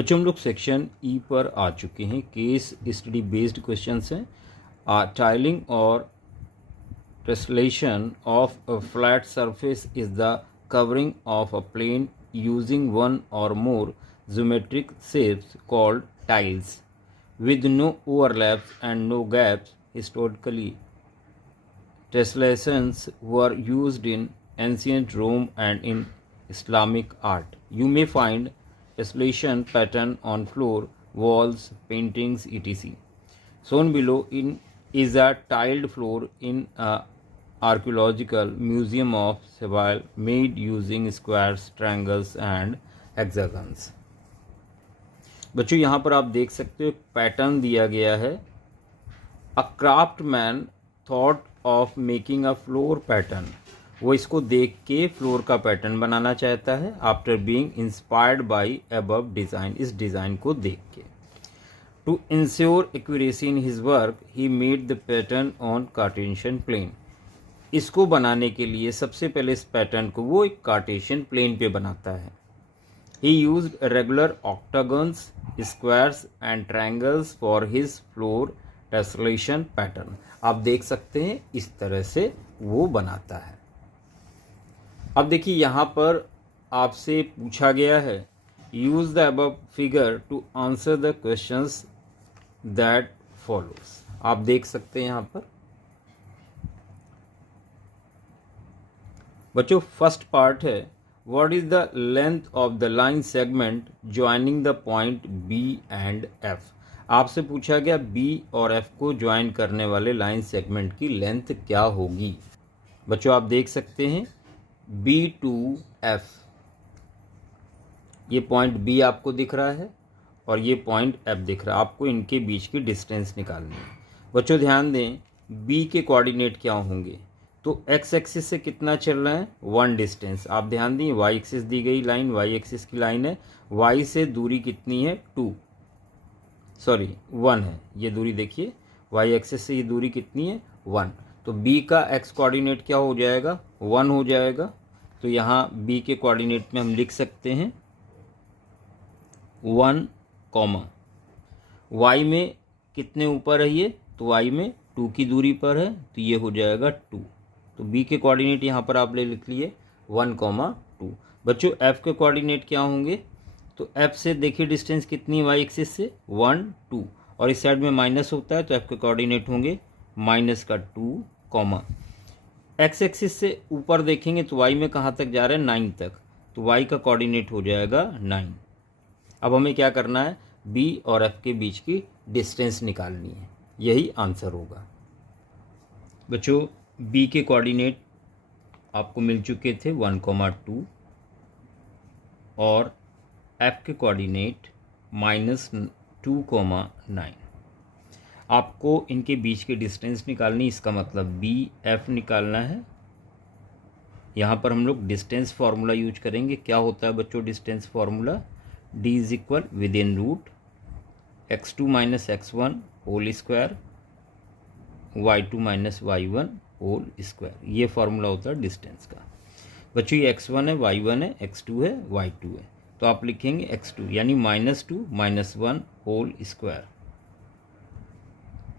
बच्चों हम लोग सेक्शन ई पर आ चुके हैं। केस स्टडी बेस्ड क्वेश्चंस हैं। Tiling or tessellation of a flat surface is the covering of a plane using one or more geometric shapes called tiles with no overlaps and no gaps. Historically, tessellations were used in ancient Rome and in Islamic art. You may find tessellation pattern on floor, walls, paintings, etc. Shown below is a tiled floor in a archaeological museum of Seville made using squares, triangles and hexagons. बच्चों यहाँ पर आप देख सकते हो pattern दिया गया है। अ craft man thought of making a floor pattern, वो इसको देख के फ्लोर का पैटर्न बनाना चाहता है after being inspired by above design, इस डिज़ाइन को देख के। To ensure accuracy in his work he made the pattern on Cartesian plane. इसको बनाने के लिए सबसे पहले इस पैटर्न को वो एक कार्टेशियन प्लेन पे बनाता है। He used regular octagons, squares and triangles for his floor tessellation pattern. आप देख सकते हैं इस तरह से वो बनाता है। अब देखिए यहाँ पर आपसे पूछा गया है use the above figure to answer the questions that follows. आप देख सकते हैं यहाँ पर बच्चों फर्स्ट पार्ट है What is the length of the line segment joining the point B and F? आपसे पूछा गया B और F को ज्वाइन करने वाले लाइन सेगमेंट की लेंथ क्या होगी। बच्चों आप देख सकते हैं B to F, ये पॉइंट B आपको दिख रहा है और ये पॉइंट F दिख रहा है। आपको इनके बीच की डिस्टेंस निकालनी है। बच्चों ध्यान दें B के कोऑर्डिनेट क्या होंगे, तो x एक्सिस से कितना चल रहा है 1 डिस्टेंस। आप ध्यान दें y एक्सिस दी गई लाइन y एक्सिस की लाइन है, y से दूरी कितनी है 1 है। ये दूरी देखिए y एक्सिस से ये दूरी कितनी है 1। तो b का x कोऑर्डिनेट क्या हो जाएगा 1 हो जाएगा। तो यहाँ b के कोऑर्डिनेट में हम लिख सकते हैं 1, y में कितने ऊपर है ये, तो y में 2 की दूरी पर है, तो ये हो जाएगा 2। तो b के कोऑर्डिनेट यहाँ पर आप लिख लिए 1, 2। बच्चों f के कोऑर्डिनेट क्या होंगे, तो f से देखिए डिस्टेंस कितनी है y एक्सिस से 1, 2 और इस साइड में माइनस होता है तो f के कोऑर्डिनेट होंगे -2, x एक्सिस से ऊपर देखेंगे तो y में कहाँ तक जा रहा है 9 तक, तो y का कोऑर्डिनेट हो जाएगा 9। अब हमें क्या करना है b और f के बीच की डिस्टेंस निकालनी है, यही आंसर होगा। बच्चों b के कोऑर्डिनेट आपको मिल चुके थे 1, 2 और f के कोऑर्डिनेट -2, 9। आपको इनके बीच की डिस्टेंस निकालनी, इसका मतलब b f निकालना है। यहाँ पर हम लोग डिस्टेंस फार्मूला यूज करेंगे। क्या होता है बच्चों distance formula, d = within root x2 - x1 whole square y2 - y1 whole square, ये फार्मूला होता है डिस्टेंस का। बच्चों ये x1 है, y1 है, x2 है, y2 है, तो आप लिखेंगे x2 यानी -2 - 1 whole square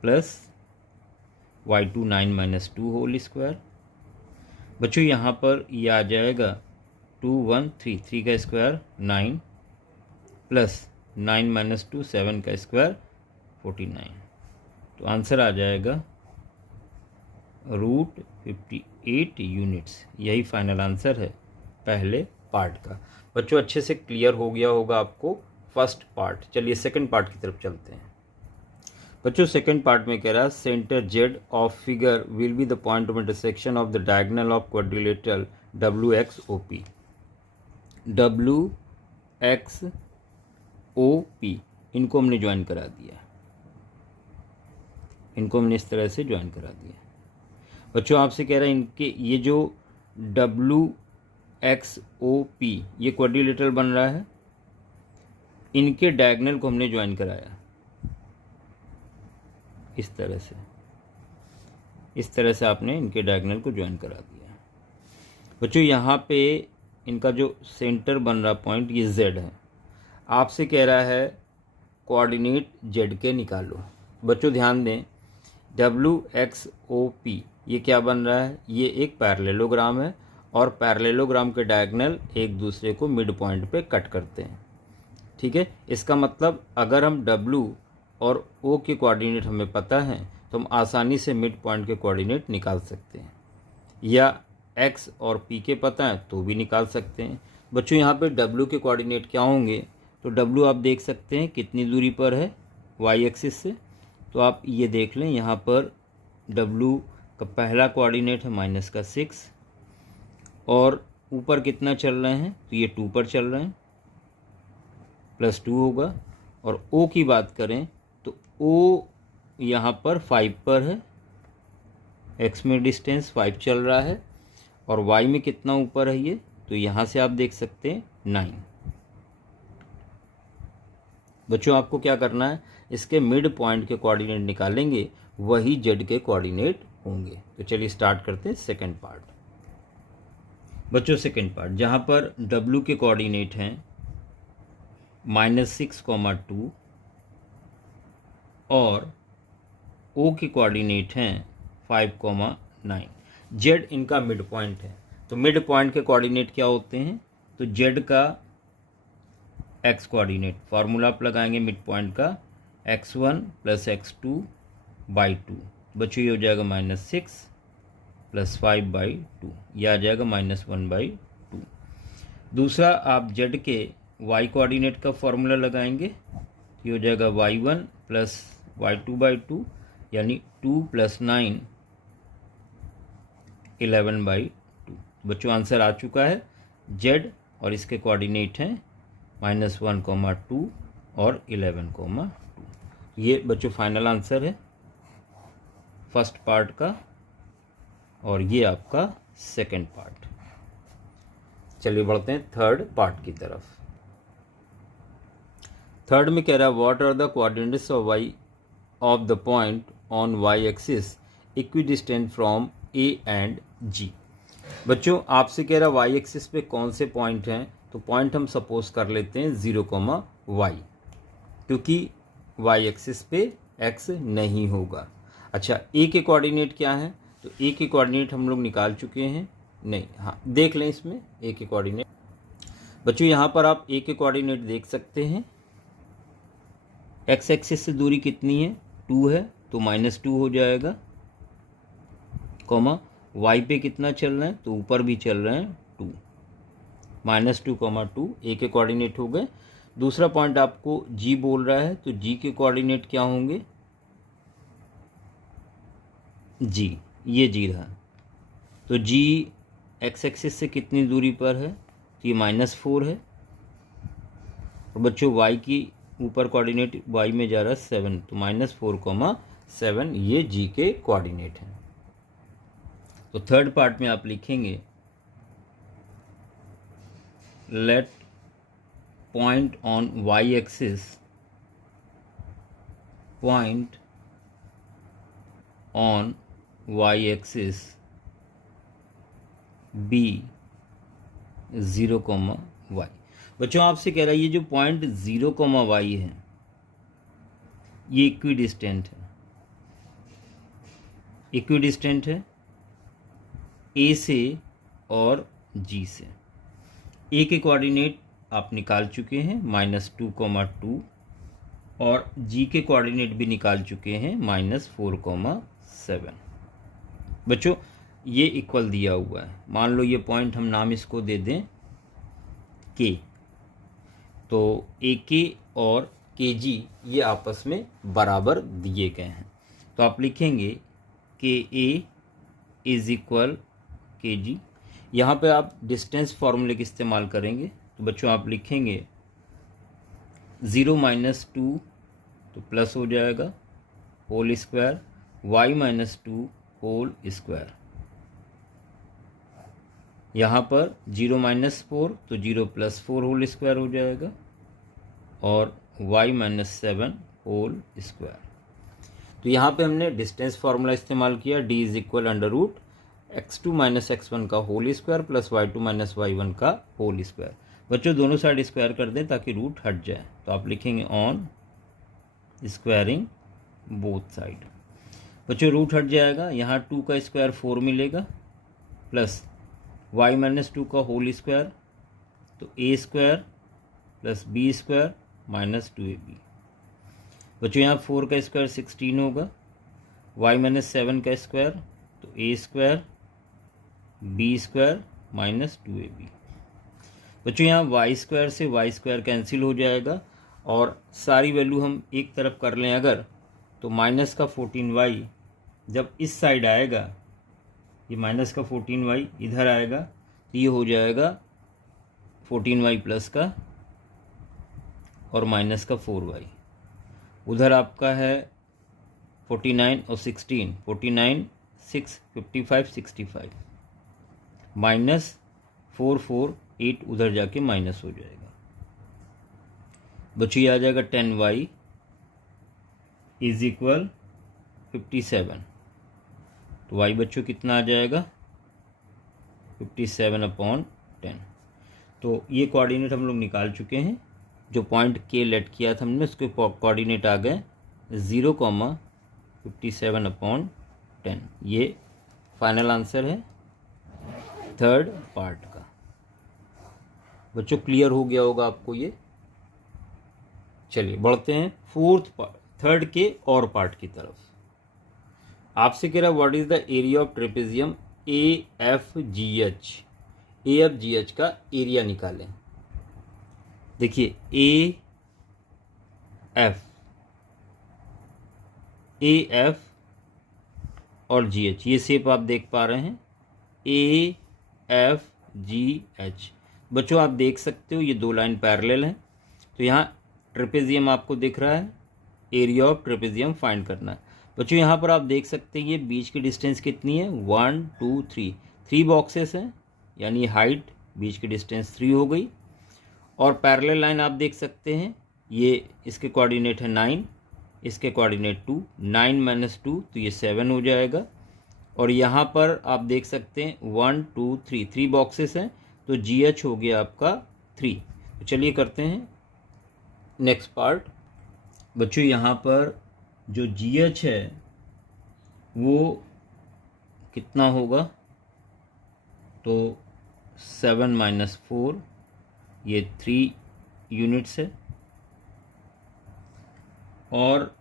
plus y2 9 - 2 whole square. बच्चों यहाँ पर ये आ जाएगा 2, 1, 3 का स्क्वायर 9 प्लस 9 - 2 7 का स्क्वायर 49। तो आंसर आ जाएगा √58 यूनिट्स। यही फाइनल आंसर है पहले पार्ट का। बच्चों अच्छे से क्लियर हो गया होगा आपको फर्स्ट पार्ट। चलिए सेकंड पार्ट की तरफ चलते हैं। बच्चों सेकंड पार्ट में कह रहा है centre Z of figure will be the point of intersection of the diagonal of quadrilateral WXOP। WXOP इनको हमने ज्वाइन करा दिया, इनको हमने इस तरह से ज्वाइन करा दिया। बच्चों आपसे कह रहा है इनके ये जो WXOP ये क्वाड्रिलेटरल बन रहा है, इनके डायगोनल को हमने ज्वाइन कराया इस तरह से आपने इनके डायगोनल को ज्वाइन करा दिया। बच्चों यहाँ पे इनका जो सेंटर बन रहा पॉइंट ये Z है। आपसे कह रहा है कोऑर्डिनेट जेड के निकालो। बच्चों ध्यान दें, WXOP ये क्या बन रहा है, ये एक पैरेललोग्राम है और पैरेललोग्राम के डायगोनल एक दूसरे को मिड पॉइंट पे कट करते हैं। ठीक है, इसका मतलब अगर हम W और O के कोऑर्डिनेट हमें पता है तो हम आसानी से मिड पॉइंट के कोऑर्डिनेट निकाल सकते हैं, या X और P के पता है तो भी निकाल सकते हैं। बच्चों यहाँ पे W के कोऑर्डिनेट क्या होंगे, तो W आप देख सकते हैं कितनी दूरी पर है y एक्सिस से, तो आप ये देख लें यहाँ पर W का पहला कोऑर्डिनेट है -6 और ऊपर कितना चल रहे हैं, तो ये 2 पर चल रहे हैं, +2 होगा। और O की बात करें तो O यहाँ पर 5 पर है, x में डिस्टेंस 5 चल रहा है और y में कितना ऊपर है ये, तो यहाँ से आप देख सकते हैं 9। बच्चों आपको क्या करना है, इसके मिड पॉइंट के कोऑर्डिनेट निकालेंगे, वही जेड के कोऑर्डिनेट होंगे। तो चलिए स्टार्ट करते हैं सेकंड पार्ट। बच्चों सेकंड पार्ट जहाँ पर W के कोऑर्डिनेट हैं -6, 2 और O के कोऑर्डिनेट हैं 5, 9। जेड इनका मिड पॉइंट है, तो मिड पॉइंट के कोऑर्डिनेट क्या होते हैं, तो जेड का x कोऑर्डिनेट फार्मूला आप लगाएंगे मिड पॉइंट का x1 + x2/2। बच्चों ये हो जाएगा -6 + 5/2, यह आ जाएगा -1/2। दूसरा आप z के y कोऑर्डिनेट का फार्मूला लगाएंगे, ये हो जाएगा y1 + y2/2 यानी 2 + 9 11/2। बच्चों आंसर आ चुका है, z और इसके कोऑर्डिनेट हैं -1, 2 और 11, 2। ये बच्चों फाइनल आंसर है फर्स्ट पार्ट का, और ये आपका सेकंड पार्ट। चलिए बढ़ते हैं थर्ड पार्ट की तरफ। थर्ड में कह रहा है what are the coordinates of the point on y axis equidistant from A and G। बच्चों आपसे कह रहा है y एक्सिस पे कौन से पॉइंट हैं, तो पॉइंट हम सपोज कर लेते हैं 0, y, क्योंकि y एक्सिस पे x नहीं होगा। अच्छा A के कोऑर्डिनेट क्या है, तो A के कोऑर्डिनेट हम लोग निकाल चुके हैं, नहीं, हाँ देख लें इसमें A के कोऑर्डिनेट। बच्चों यहाँ पर आप A के कोऑर्डिनेट देख सकते हैं, x एक्सिस से दूरी कितनी है, 2 है, तो -2 हो जाएगा, y पे कितना चल रहे हैं, तो ऊपर भी चल रहे हैं 2, -2, 2 A के कोऑर्डिनेट हो गए। दूसरा पॉइंट आपको G बोल रहा है, तो G के कोऑर्डिनेट क्या होंगे, G, ये G रहा, तो G x एक्सिस से कितनी दूरी पर है, तो ये -4 है। और बच्चों y की ऊपर कोऑर्डिनेट y में जा रहा है 7, तो -4, 7 ये G के कोऑर्डिनेट हैं। तो थर्ड पार्ट में आप लिखेंगे let point on y axis, point on y axis be 0, y। बच्चों आपसे कह रहा है ये जो पॉइंट 0, y है ये इक्विडिस्टेंट है, इक्विडिस्टेंट है A से और G से। A के कोऑर्डिनेट आप निकाल चुके हैं -2, 2 और G के कोऑर्डिनेट भी निकाल चुके हैं -4, 7। बच्चों ये इक्वल दिया हुआ है, मान लो ये पॉइंट हम नाम इसको दे दें K, तो AK और KG ये आपस में बराबर दिए गए हैं, तो आप लिखेंगे KA = KG। यहाँ पे आप डिस्टेंस फार्मूले का इस्तेमाल करेंगे, तो बच्चों आप लिखेंगे 0 - 2 तो प्लस हो जाएगा whole square, y - 2 whole square. यहाँ पर 0 - 4 तो 0 + 4 होल स्क्वायर हो जाएगा, और y - 7 होल स्क्वायर। तो यहाँ पे हमने डिस्टेंस फार्मूला इस्तेमाल किया, d = x2 - x1 का होल स्क्वायर + y2 - y1 का होल स्क्वायर। बच्चों दोनों साइड स्क्वायर कर दें ताकि रूट हट जाए, तो आप लिखेंगे ऑन स्क्वायरिंग बोथ साइड। बच्चों रूट हट जाएगा, यहाँ 2 का स्क्वायर 4 मिलेगा, प्लस y माइनस 2 का होल स्क्वायर, तो a square plus b square minus 2ab। बच्चों यहाँ 4 का स्क्वायर 16 होगा, y माइनस 7 का स्क्वायर, तो a square b square minus 2ab। बच्चों यहाँ y स्क्वायर से y स्क्वायर कैंसिल हो जाएगा, और सारी वैल्यू हम एक तरफ कर लें अगर, तो माइनस का 14y जब इस साइड आएगा, ये माइनस का 14y इधर आएगा, तो ये हो जाएगा 14y प्लस का और माइनस का 4y। उधर आपका है 49 और 16, 49 6 55 65 माइनस 4 4 8 उधर जाके माइनस हो जाएगा। बच्चों ये आ जाएगा 10y इज इक्वल 57, तो y बच्चों कितना आ जाएगा 57/10। तो ये कोऑर्डिनेट हम लोग निकाल चुके हैं, जो पॉइंट के लेट किया था हमने उसके कोऑर्डिनेट आ गए 0,57/10। ये फाइनल आंसर है थर्ड पार्ट का। बच्चों क्लियर हो गया होगा आपको ये। चलिए बढ़ते हैं थर्ड के और पार्ट की तरफ। आपसे कह रहा है what is the area of trapezium AFGH। AFGH का एरिया निकालें। देखिए AF और GH, ये शेप आप देख पा रहे हैं AFGH। बच्चों आप देख सकते हो ये दो लाइन पैरेलल हैं, तो यहाँ ट्रेपेजियम आपको दिख रहा है, एरिया ऑफ ट्रेपेजियम फाइंड करना है। बच्चों यहाँ पर आप देख सकते हैं ये बीच की डिस्टेंस कितनी है 1 2 3, 3 बॉक्सेस हैं, यानी हाइट बीच की डिस्टेंस 3 हो गई। और पैरेलल लाइन आप देख सकते हैं, ये इसके कोऑर्डिनेट है 9, इसके कोऑर्डिनेट 2, 9 माइनस 2 तो ये 7 हो जाएगा। और यहाँ पर आप देख सकते हैं 1 2 3, 3 बॉक्सेस हैं, तो GH हो गया आपका 3। तो चलिए करते हैं नेक्स्ट पार्ट। बच्चों यहाँ पर जो GH है वो कितना होगा, तो 7 माइनस 4, ये 3 यूनिट्स है। और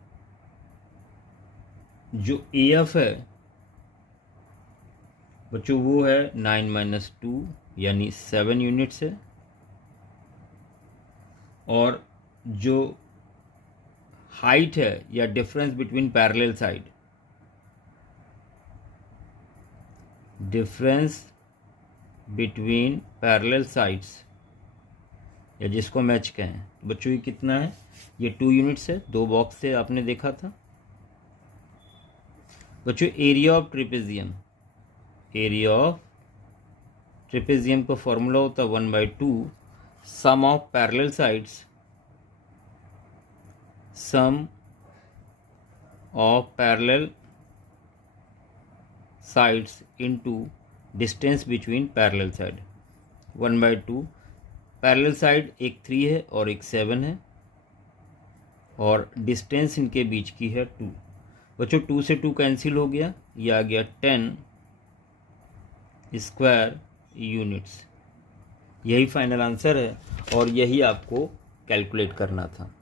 जो AF है बच्चों वो है 9 माइनस 2 यानी 7 यूनिट्स है। और जो हाइट है या difference between parallel side, difference between parallel sides या जिसको मैच कहें, बच्चों ये कितना है, ये 2 यूनिट्स है, 2 बॉक्स से आपने देखा था। बच्चों area of trapezium, area of trapezium का फॉर्मूला होता है 1/2 sum of parallel sides, sum of parallel sides into distance between parallel side. 1/2 parallel side एक 3 है और एक 7 है, और डिस्टेंस इनके बीच की है 2। बच्चों 2 से 2 कैंसिल हो गया, ये आ गया 10 स्क्वायर यूनिट्स। यही फाइनल आंसर है और यही आपको कैलकुलेट करना था।